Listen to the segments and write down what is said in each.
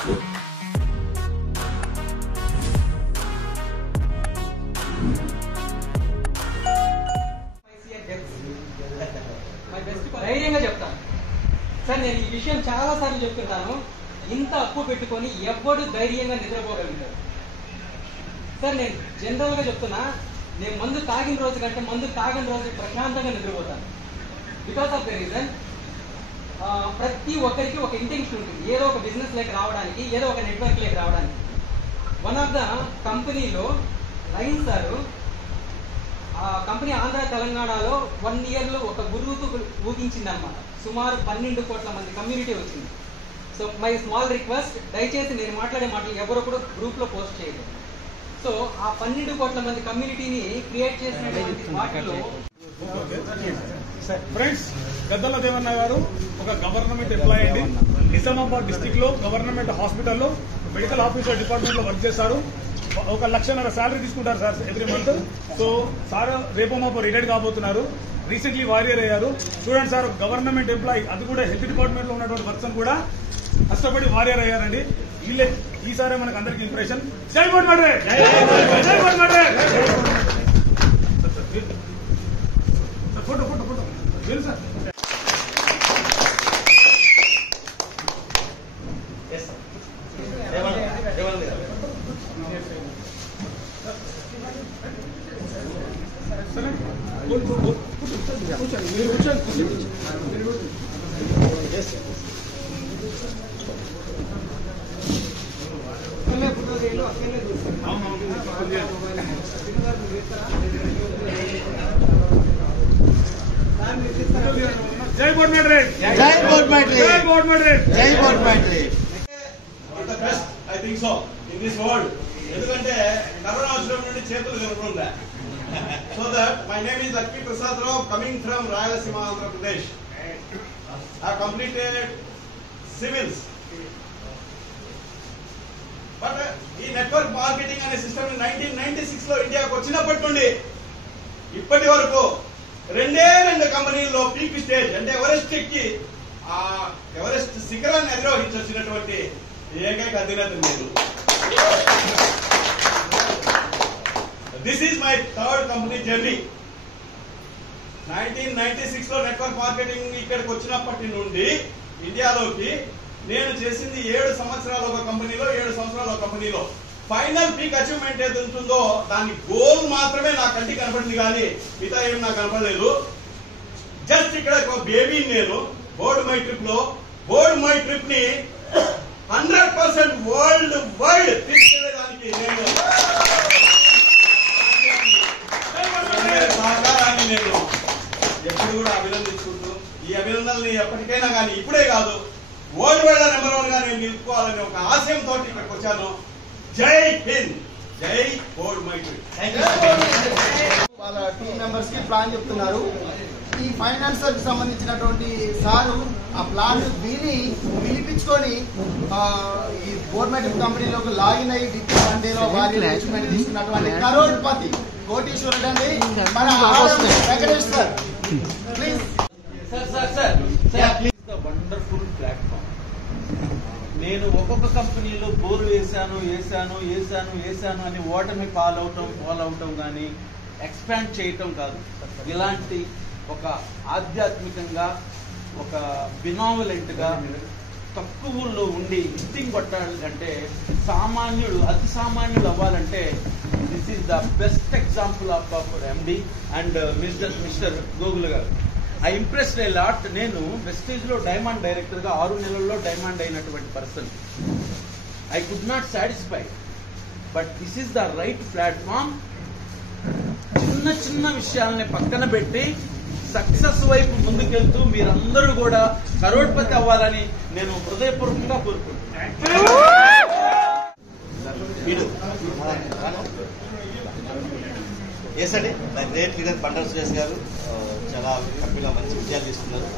ధైర్యంగా చెప్తాను సార్, నేను ఈ విషయం చాలా సార్లు చెప్తుంటాను. ఇంత అప్పు పెట్టుకొని ఎవ్వడు ధైర్యంగా నిద్రపోగలుగుతారు సార్. నేను జనరల్గా చెప్తున్నా, నేను మందు తాగిన రోజు కంటే మందు తాగిన రోజు ప్రశాంతంగా నిద్రపోతాను. బికాస్ ఆఫ్ ద రీజన్, ప్రతి ఒక్కరికి ఒక ఇంటెన్షన్ ఉంటుంది, ఏదో ఒక బిజినెస్ లేక రావడానికి, ఏదో ఒక నెట్వర్క్ లేక రావడానికి. వన్ ఆఫ్ ద కంపెనీలో లైన్ సార్, ఆ కంపెనీ ఆంధ్ర తెలంగాణలో 1 yearలో ఒక గురువుతో ఊగించింది అనమాట. సుమారు 12 కోట్ల మంది కమ్యూనిటీ వచ్చింది. సో మై స్మాల్ రిక్వెస్ట్, దయచేసి నేను మాట్లాడే మాటలు ఎవరు కూడా గ్రూప్లో పోస్ట్ చేయలేదు. సో ఆ 12 కోట్ల మంది కమ్యూనిటీని క్రియేట్ చేసినటువంటి వాటిలో ఫ్రెండ్స్, గద్దల దేవన్న గారు ఒక గవర్నమెంట్ ఎంప్లాయీ అండి. నిజామాబాద్ డిస్టిక్ లో గవర్నమెంట్ హాస్పిటల్లో మెడికల్ ఆఫీసర్ డిపార్ట్మెంట్ లో వర్క్ చేశారు. 1.5 లక్ష శాలరీ తీసుకుంటారు sir every month. So sir రేపు మాపు రిటైర్డ్ కాబోతున్నారు. రీసెంట్లీ వారియర్ అయ్యారు. చూడండి సార్, గవర్నమెంట్ ఎంప్లాయీ, అది కూడా హెల్త్ డిపార్ట్మెంట్ లో ఉన్నటువంటి పర్సన్ కూడా కష్టపడి వారియర్ అయ్యారండి. వీళ్ళే ఈసారి మనకు అందరికి ఇంప్రెషన్. జై బోట్ మడ్రే, జై బోట్ మడ్రే. ఫోటో ఫోటో ఫోటో వెళ్ళు సార్. జై బోట్ మడ్రే, జై బోట్ మడ్రే, జై బోట్ మడ్రే, జై బోట్ మడ్రే. The best I think so in this world. ఎందుకంటే కరోనా వచ్చినప్పటి నుండి చేతులు జరుగుతుందా. So that my name is Lakshmi Prasad Rao, coming from Rayalaseema, Andhra Pradesh. I completed civils. But ఈ నెట్వర్క్ మార్కెటింగ్ అనే సిస్టమ్ 1996 లో ఇండియాకు వచ్చినప్పటి నుండి ఇప్పటి వరకు 2 కంపెనీల్లో పీక్ స్టేజ్ అంటే ఎవరెస్ట్ ఎక్కి ఆ ఎవరెస్ట్ శిఖరాన్ని అధిరోహించొచ్చినటువంటి ఏకైక అధినేత నేను. This is my 3rd company journey. 1996 లో నెట్వర్క్ మార్కెటింగ్ ఇక్కడికి వచ్చినప్పటి నుండి ఇండియాలోకి నేను చేసింది 7 సంవత్సరాలు ఒక కంపెనీలో, 7 సంవత్సరాలు ఒక కంపెనీలో. ఫైనల్ పీక్ అచీవ్మెంట్ ఏది ఉంటుందో దాని గోల్ మాత్రమే నా కంటికి కనపడింది, కానీ మిగతా ఏమి నాకు కనపడలేదు. జస్ట్ ఇక్కడ ఒక బేబీ నేను బోర్డ్ మై ట్రిప్ లో, బోర్డ్ మై ట్రిప్ ని 100% వరల్డ్ వైడ్ తీసుకెళ్లేదానికి నేను సహకారాన్ని నేను ఎప్పుడు కూడా అభినందించుకుంటూ, ఈ అభినందనల్ని ఎప్పటికైనా కానీ ఇప్పుడే కాదు, వరల్డ్ వైడ్ నెంబర్ 1 గా నేను నిలుపుకోవాలని ఒక ఆశయంతో ఇక్కడికి వచ్చాను. జై హింద్, జై బోర్డ్ మై ట్రిప్. వాళ్ళ టీం మెంబర్స్ కి ప్లాన్ చెప్తున్నారు. ఈ ఫైనాన్సర్ కి సంబంధించినటువంటి సారు ఆ ప్లాన్ విని పిలిపించుకొని ఈ గవర్నమెంట్ కంపెనీలోకి లాగిన్ అయ్యి డిపి వన్డేలో వారి తీసుకున్నటువంటి కరోడ్పతి కోటీశ్వరుడు అండి మన Venkatesh sir. Please wonderful platform. నేను ఒక్కొక్క కంపెనీలో బోర్ వేశాను అని ఓటమి పాలవటం కానీ ఎక్స్పాండ్ చేయటం కాదు. ఇలాంటి ఒక ఆధ్యాత్మికంగా, ఒక బినావలెంట్ గా తక్కువలో ఉండి హిట్టింగ్ కొట్టాలంటే సామాన్యుడు అతి సామాన్యుడు అవ్వాలంటే this is the best example of MD and mister Gogul గారు. I impressed a lot. నేను వెస్టేజ్ లో డైమండ్ డైరెక్టర్ గా 6 నెలల్లో డైమండ్ అయినటువంటి person. I could not satisfy, but this is the right platform. చిన్న విషయాలని పక్కన పెట్టి సక్సెస్ వైపు ముందుకెళ్తూ మీరందరూ కూడా కరోడ్పతి అవ్వాలని నేను హృదయపూర్వకంగా కోరుకుంటున్నాను. ఎస్ అండి, మై గ్రేట్ లీడర్ పండర్ సురేష్ గారు చాలా కంపెనీలో మంచి విజయాలు తీసుకున్నారు.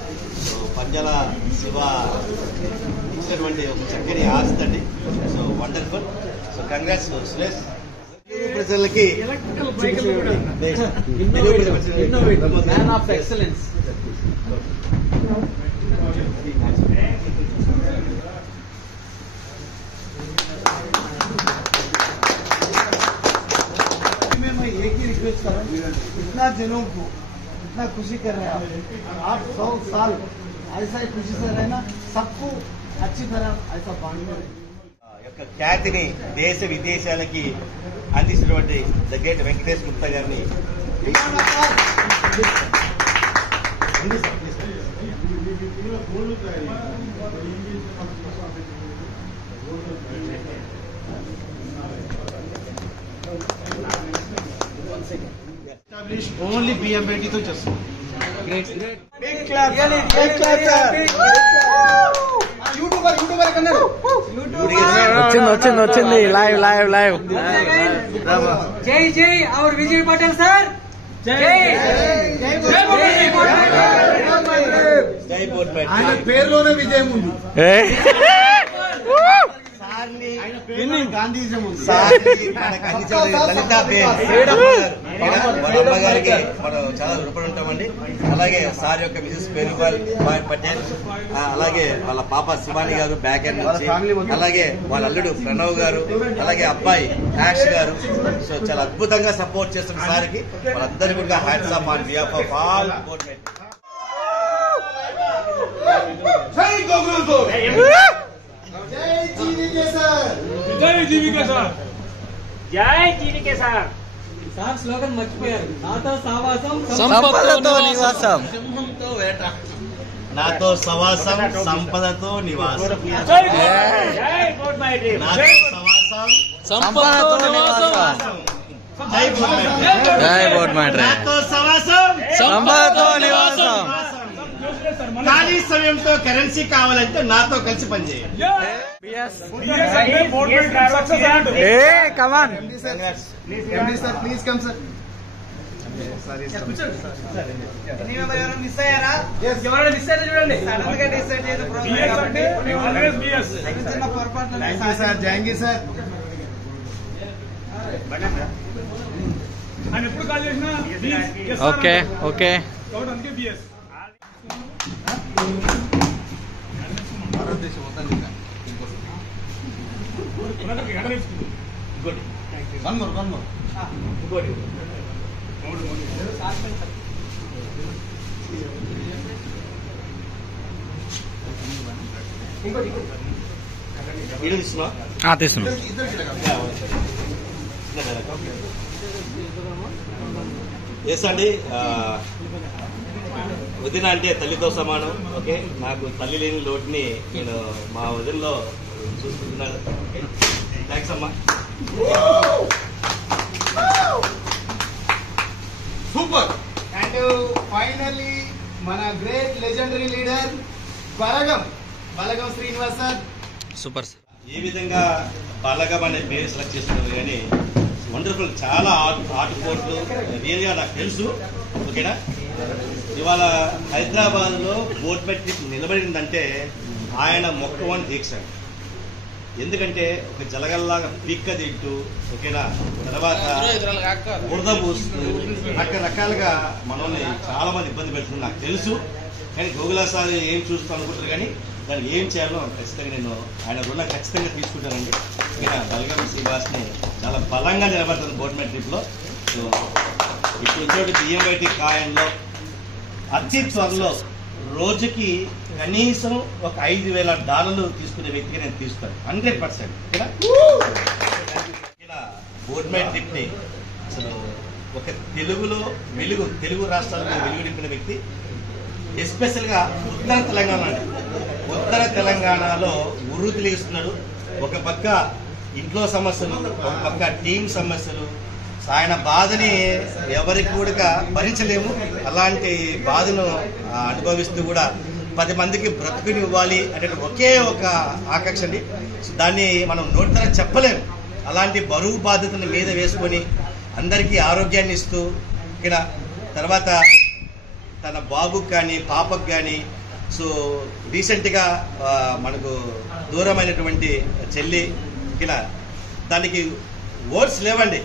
సో పంజాల శివ ఇచ్చినటువంటి ఒక చక్కని ఆస్తండి. So wonderful. So congrats Suresh. ప్రజలకి మ్యాన్ ఆఫ్ ఎక్సలెన్స్. इतना जनों को इतना खुशी कर रहे हैं आप 100 साल ऐसा ही खुशी से रहना, सबको अच्छी तरह ऐसा बांटना। యొక్క ఖ్యాతిని దేశ విదేశాలకి అందించినటువంటి ద గ్రేట్ వెంకటేష్ గుప్తా గారిని ఓన్లీ బిఎంబేటీతో చేస్తాం. వచ్చింది లైవ్ లైవ్ లైవ్. జై జై అవర్ విజయ్ పటేల్ సార్. జై ఆయన పేరులోనే విజయం ఉంది. గాంధీజం ఉంది. లలితా గారికి మనం చాలా రుణపడి ఉంటామండి. అలాగే సార్ యొక్క మిసెస్ పేరుపాల్ పటేల్, అలాగే వాళ్ళ పాప శివాని గారు బ్యాక్ ఎండ్ నుంచి, అలాగే వాళ్ళ అల్లుడు ప్రణవ్ గారు, అలాగే అబ్బాయి యాష్ గారు. సో చాలా అద్భుతంగా సపోర్ట్ చేస్తున్న సార్కి వాళ్ళందరికీ కూడా hats off on behalf of all board members. Sir slogan మర్చిపోయారు. నాతో సావాసం సంపదతో నివాసం. సింహంతో వేట, నాతో సవాసం సంపదతో నివాసం, నాతో సవాసం సంపదతో నివాసం. జై బోర్డ్ జై బోర్డ్ మ్యాట్రీ. నాతో సవాసం సంపదతో నివాసం. ఖాళీ సమయంతో కరెన్సీ కావాలంటే నాతో కలిసి పనిచేయండి. ఏ come on. MD sir please come sir. ఎవరైనా మిస్ అయ్యారా? చూడండి. సడన్ గా డిసైడ్ చేయడం చిన్న పొరపాటు. Thank you sir. Jahangir sir. ఆయన ఎప్పుడు కాల్ చేసినా ఓకే ఓకే. అందుకే బిఎస్ వీడియో తీస్తున్నా తీస్తున్నా. ఎస్ అండి. వదిన అంటే తల్లితో సమానం. ఓకే, నాకు తల్లి లేని లోటుని నేను మా వదినలో చూసుకుంటున్నాను. థ్యాంక్స్ అమ్మా. సూపర్. అండ్ ఫైనల్లీ మన గ్రేట్ లెజెండరీ లీడర్ బలగం శ్రీనివాస్ సార్. సూపర్. ఏ విధంగా బలగం అనే పేరు సెలెక్ట్ చేస్తున్నారు కానీ వండర్ఫుల్, చాలా ఆటుపోట్లు రియల్గా నాకు తెలుసు. ఓకేనా, ఇవాళ హైదరాబాద్ లో బోట్ పెట్టి నిలబడిందంటే ఆయన మొక్కవని దీక్ష. ఎందుకంటే ఒక జలగల్లాగా పిక్క తింటూ, ఓకేనా, తర్వాత బురద పూస్తూ రకరకాలుగా మనల్ని చాలా మంది ఇబ్బంది పెడుతుంది నాకు తెలుసు. కానీ గోగులా సార్ ఏం చూస్తూ అనుకుంటారు కానీ దాన్ని ఏం చేయాలో ఖచ్చితంగా నేను ఆయన రుణం ఖచ్చితంగా తీసుకుంటానండి. ఇంకా బలగం శ్రీనివాస్ని చాలా బలంగా నిలబడుతుంది బోట్మెంట్ ట్రిప్లో. సో ఇప్పుడు బియ్యంబైటి కాయంలో అతి త్వరలో రోజుకి కనీసం ఒక $5,000 తీసుకునే వ్యక్తిగా నేను తీస్తాను 100%. బోట్మెంట్ ట్రిప్ ని అసలు ఒక తెలుగు రాష్ట్రాలకు వెలుగు నింపిన వ్యక్తి. ఎస్పెషల్ గా ఉత్తర తెలంగాణ అండి. ఉత్తర తెలంగాణలో ఉర్రు తెలియస్తున్నాడు. ఒక పక్క ఇంట్లో సమస్యలు, ఒక పక్క టీం సమస్యలు. ఆయన బాధని ఎవరికి కూడా భరించలేము. అలాంటి బాధను అనుభవిస్తూ కూడా 10 మందికి బ్రతుకుని ఇవ్వాలి అంటే ఒకే ఒక ఆకాంక్ష అండి. దాన్ని మనం నోటితో చెప్పలేము. అలాంటి బరువు బాధ్యతను మీద వేసుకొని అందరికీ ఆరోగ్యాన్ని ఇస్తూ ఇక్కడ తర్వాత తన బాబుకు కానీ పాపకు కానీ సో రీసెంట్గా మనకు దూరమైనటువంటి చెల్లి ఇలా దానికి వర్డ్స్ లేవండి.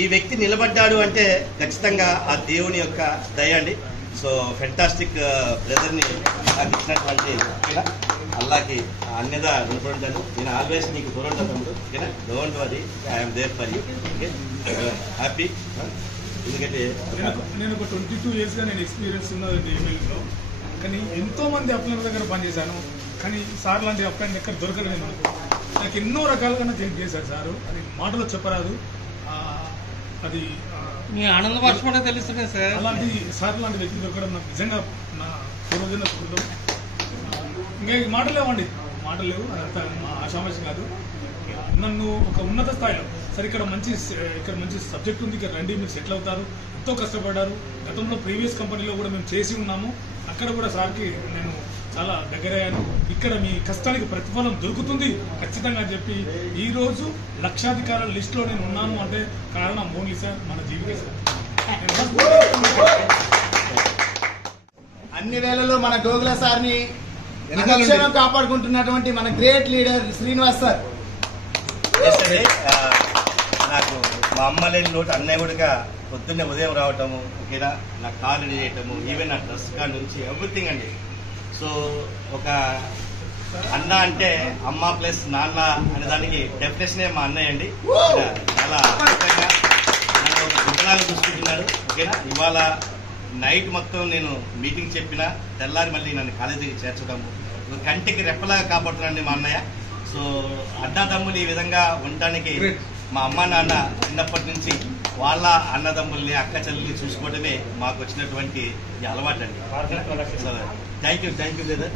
ఈ వ్యక్తి నిలబడ్డాడు అంటే ఖచ్చితంగా ఆ దేవుని యొక్క దయ అండి. సో ఫెంటాస్టిక్ బ్రదర్ని నాకు ఇచ్చినటువంటి అల్లాకి అన్యదా రుణపడుతాను. నేను ఆల్వేస్ నీకు దూరం తమ్ముడు. ఓకేనా, don't worry, I'm there for you. Okay, happy. ఎందుకంటే నేను ఒక 22 yearsగా నేను ఎక్స్పీరియన్స్ ఉన్నది ఈమెయిల్లో. కానీ ఎంతో మంది అప్లైనర్ దగ్గర పనిచేశాను, కానీ సార్ లాంటి అప్లైనర్ ఎక్కడ దొరకలేదు నాకు ఎన్నో రకాలుగా నాకు హెల్ప్ చేశారు సారు. అది మాటలో చెప్పరాదు. అది మీ ఆనంద వర్షం తెలుస్తుంది సార్. అలాంటి సార్ లాంటి వ్యక్తి దొరకడం నాకు నిజంగా నా పూర్వజన సుకృతం. ఇంకా మాటలు లేవండి, మాటలు లేవు. అదంతా మా ఆశామాషి కాదు. నన్ను ఒక ఉన్నత స్థాయిలో సరే ఇక్కడ మంచి సబ్జెక్ట్ ఉంది, ఇక్కడ రండి మీరు సెటిల్ అవుతారు, ఎంతో కష్టపడ్డారు. గతంలో ప్రీవియస్ కంపెనీలో కూడా మేము చేసి ఉన్నాము, అక్కడ కూడా సార్కి నేను చాలా దగ్గరయ్యాను. ఇక్కడ మీ కష్టానికి ప్రతిఫలం దొరుకుతుంది ఖచ్చితంగా అని చెప్పి ఈరోజు లక్షాధికారుల లిస్టులో నేను ఉన్నాను అంటే కారణం ఓన్లీ సార్ మన జీవిత సార్. అన్ని వేళల్లో మన గోగుల సార్ని అనుక్షణం కాపాడుకుంటున్నటువంటి మన గ్రేట్ లీడర్ శ్రీనివాస్ సార్. నాకు మా అమ్మ లేని లోటు అన్నయ్య కూడా పొద్దున్నే ఉదయం రావటము, ఓకేనా, నా కార్ రెడీ చేయటము, ఈవెన్ నా డ్రెస్ కార్ నుంచి ఎవ్రీథింగ్ అండి. సో ఒక అన్న అంటే అమ్మ ప్లస్ నాన్న అనే దానికి డెఫినేషనే మా అన్నయ్య అండి. చాలా అద్భుతంగా నన్ను ఒక గుడ్డలాగా చూసుకుంటున్నాడు, ఓకేనా. ఇవాళ నైట్ మొత్తం నేను మీటింగ్ చెప్పినా తెల్లారి మళ్ళీ నన్ను కాలేజీకి చేర్చడము, కంటికి రెప్పలాగా కాపాడుతున్నాండి మా అన్నయ్య. సో అన్నదమ్ములు ఈ విధంగా ఉండటానికి మా అమ్మ నాన్న చిన్నప్పటి నుంచి వాళ్ళ అన్నదమ్ముల్ని అక్క చెల్లెల్ని చూసుకోవడమే మాకు వచ్చినటువంటి అలవాటు అండి. Thank you brother.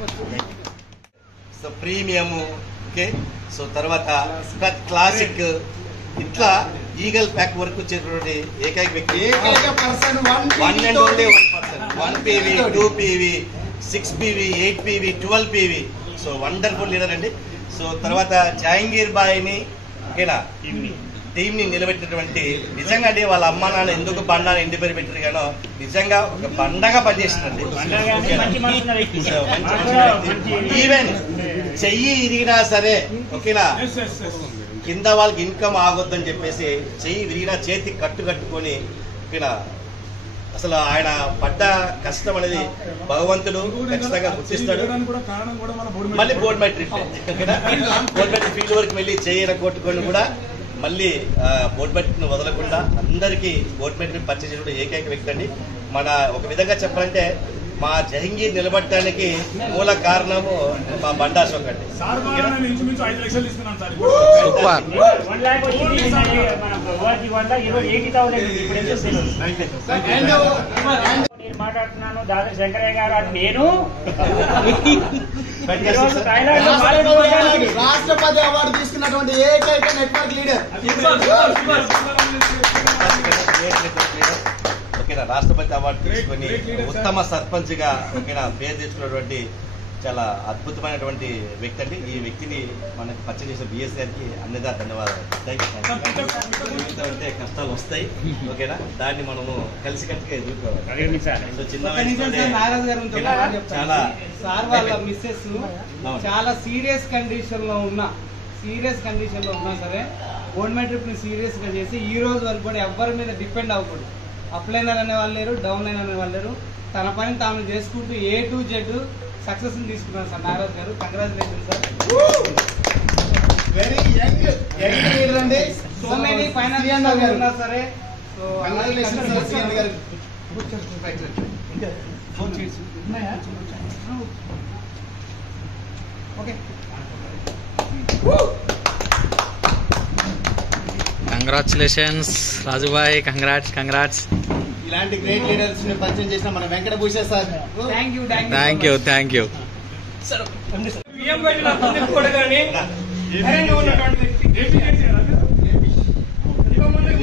So premium, okay. So తర్వాత క్లాసిక్, ఇట్లా ఈగల్ ప్యాక్ వరకు వచ్చేటువంటి ఏకైక వ్యక్తి 1 and only 1%. 1 PV, 2 PV, 6 PV, 8 PV, 12 PV. So wonderful leader అండి. సో తర్వాత జహాంగీర్ బాయ్ని, ఓకేనా, టీం ని నిలబెట్టినటువంటి నిజంగా అండి వాళ్ళ అమ్మ నాన్న ఎందుకు బండాన్ని ఇంటి పేరు పెట్టారు గానో నిజంగా ఒక బండగా పనిచేసిందండి. ఈవెన్ చెయ్యి ఇరిగినా సరే, ఓకేనా, కింద వాళ్ళకి ఇన్కమ్ ఆగొద్దని చెప్పేసి చెయ్యి విరిగినా చేతికి కట్టుకొని, ఓకేనా, అసలు ఆయన పడ్డ కష్టం అనేది భగవంతుడు ఖచ్చితంగా గుర్తిస్తాడు. మళ్ళీ board mat board mat field వరకు వెళ్ళి చేయర కొట్టుకొని కూడా మళ్ళీ బోర్డు మ్యాట్ ను వదలకుండా అందరికీ బోర్డు మ్యాట్ ని పర్చేజ్ చేయడం ఏకైక వ్యక్తి అండి. మన ఒక విధంగా చెప్పాలంటే మా జహంగీర్ నిలబడటానికి మూల కారణము మా బండా అశోక్ అండి. మాట్లాడుతున్నాను దాదా శంకరయ్య గారు అని నేను రాష్ట్రపతి అవార్డు తీసుకున్నటువంటి ఏకైక నెట్వర్క్ లీడర్, ఓకేనా, రాష్ట్రపతి అవార్డు తీసుకొని ఉత్తమ సర్పంచ్ గా, ఓకేనా, పేరు తెచ్చుకున్నటువంటి చాలా అద్భుతమైనటువంటి వ్యక్తి అండి. ఈ వ్యక్తిని మనకు పరిచయం చేసిన బిఎస్ గారికి అన్నిదా ధన్యవాదాలు. అంటే కష్టాలు వస్తాయి, ఓకేనా, దాన్ని మనము కలిసి కట్టుగా ఎదుర్కోవాలి. సో చిన్న చాలా సార్ వాళ్ళ మిస్సెస్ చాలా సీరియస్ కండిషన్ లో ఉన్నా సరే గవర్నమెంట్ ట్రిప్ ని సీరియస్ గా చేసి ఈ రోజు వరకు కూడా ఎవరి మీద డిపెండ్ అవ్వకూడదు. అప్లైనర్ అనే వాళ్ళు లేరు, డౌన్ లైన్ అనే వాళ్ళు లేరు. తన పని తాను చేసుకుంటూ A to Z సక్సెస్ తీసుకున్నారు సార్ నాగరాజ్ గారు. Congratulation sir. Very young leader అండి. సో మెనీ ఫైనాన్స్ ఉన్నారు సరే. So okay, congratulations Rajubhai, congrats. ఇలాంటి గ్రేట్ లీడర్స్ ని పరిచయం చేసిన మన Venkata Bhushan sir, thank you.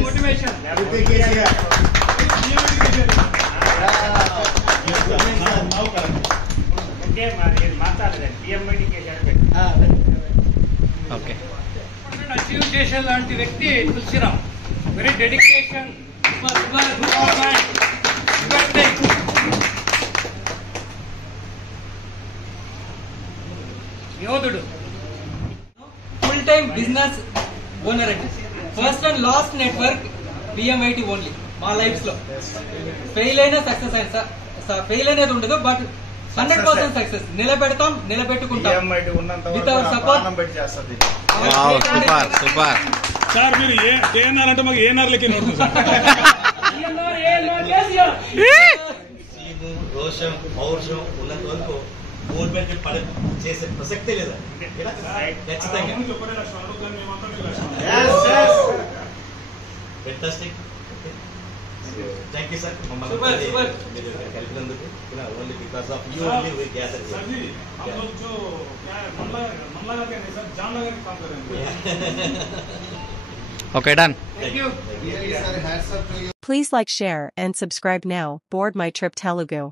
Motivation okay. Achieve చేసే లాంటి వ్యక్తి తులసిరామ్. వెరీ డెడికేషన్, యోధుడు, ఫుల్ టైమ్ బిజినెస్ ఓనర్ అండి. First and last network BMIT only. మా లైఫ్ లో ఫెయిల్ అయినా సక్సెస్ అయినా సార్, ఫెయిల్ అనేది ఉండదు, బట్ 100% సక్సెస్ నిలబెట్టుకుంటాం. With our support. Super. Sir మీరు ఏఎన్ఆర్ అంటే మాకు ఏఎన్ఆర్ లెక్క సీము రోషం పౌరుషం ఉన్నంత వరకు బోర్డు పెట్టి చేసే ప్రసక్తే లేదా ఖచ్చితంగా ఫెంటాస్టిక్. థ్యాంక్ యూ సార్ మమ్మల్ని మీరు కలిపినందుకు only because of you only we gather Okay, done. Thank you. Please like, share, and subscribe now. Board My Trip Telugu.